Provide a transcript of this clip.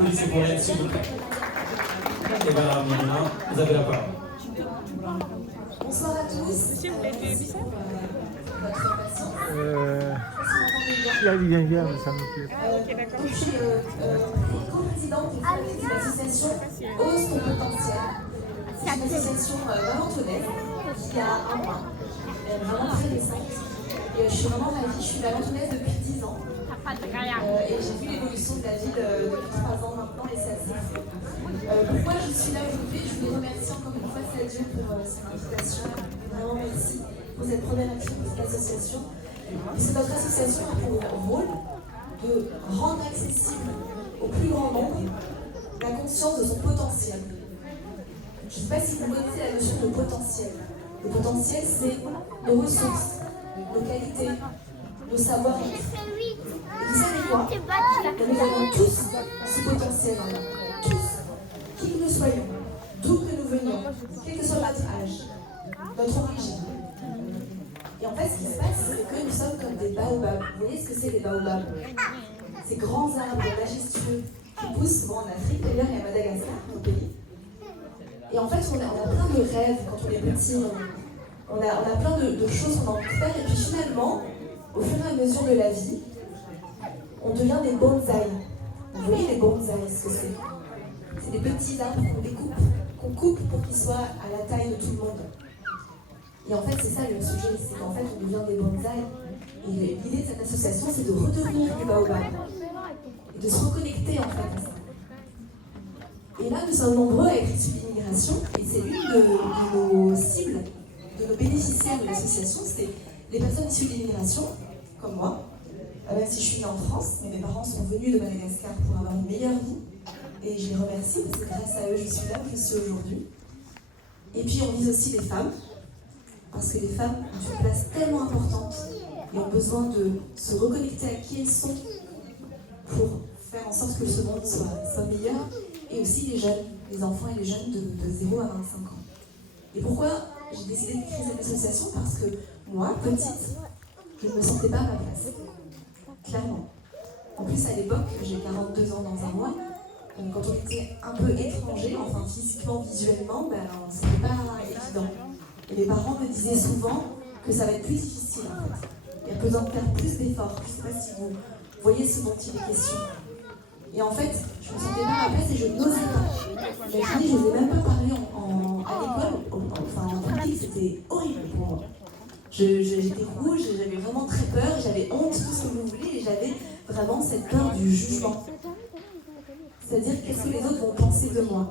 applaudissez pour elle, s'il vous plaît. Et bien, maintenant, vous avez la parole. Bonsoir à tous. Monsieur, vous voulez du bissap Votre patience. Viens, ça me plaît. Ok, d'accord. Je suis co-présidente et fondatrice de l'association Ose ton potentiel. C'est une association valentonaise qui a un mois, vraiment très récente. Et je suis vraiment ravie, je suis valentonaise depuis 10 ans. Et j'ai vu l'évolution de la ville depuis 3 ans maintenant et c'est assez fou. Pourquoi je suis là aujourd'hui? Je voulais remercier encore une fois Sadio pour son invitation. Vraiment merci pour cette première action de cette association. Puisque notre association a pour rôle de rendre accessible au plus grand nombre la conscience de son potentiel. Je ne sais pas si vous connaissez la notion de potentiel. Le potentiel, c'est nos ressources, nos qualités, nos savoir-être. Et vous savez quoi? Nous avons tous ce potentiel en nous. Tous. Qui que nous soyons, d'où que nous venions, quel que soit notre âge, notre origine. Et en fait, ce qui se passe, c'est que nous sommes comme des baobabs. Vous voyez ce que c'est, les baobabs? Ces grands arbres majestueux qui poussent souvent en Afrique, d'ailleurs, et à Madagascar, au pays. Et en fait, on a plein de rêves quand on est petit. On a plein de choses qu'on a envie de faire. Et puis finalement, au fur et à mesure de la vie, on devient des bonsaïs. Vous voyez les bonsaïs, ce que c'est? C'est des petits arbres qu'on coupe pour qu'ils soient à la taille de tout le monde. Et en fait, c'est ça le sujet, c'est qu'en fait, on devient des bonsaïs. Et l'idée de cette association, c'est de redevenir des baobabs. Et de se reconnecter, en fait, à ça. Et là, nous sommes nombreux à être issus de l'immigration, et c'est l'une de nos cibles, de nos bénéficiaires de l'association, c'est les personnes issues de l'immigration, comme moi. Même si je suis née en France, mais mes parents sont venus de Madagascar pour avoir une meilleure vie. Et je les remercie parce que grâce à eux, je suis là où je suis aujourd'hui. Et puis on vise aussi les femmes, parce que les femmes ont une place tellement importante et ont besoin de se reconnecter à qui elles sont pour faire en sorte que ce monde soit meilleur. Et aussi les jeunes, les enfants et les jeunes de 0 à 25 ans. Et pourquoi j'ai décidé de créer cette association? Parce que moi, petite, je ne me sentais pas à ma place. Clairement. En plus, à l'époque, j'ai 42 ans dans un mois. Quand on était un peu étranger, enfin physiquement, visuellement, c'était pas évident. Et mes parents me disaient souvent que ça va être plus difficile en fait. Il y a besoin de faire plus d'efforts. Je ne sais pas si vous voyez ce dont il est question. Et en fait, je me sentais pas à ma place et je n'osais pas. Je n'osais même pas parler à l'école, en public, c'était horrible pour moi. J'étais rouge, j'avais vraiment très peur, j'avais honte, tout ce que vous voulez, et j'avais vraiment cette peur du jugement. C'est-à-dire, qu'est-ce que les autres vont penser de moi?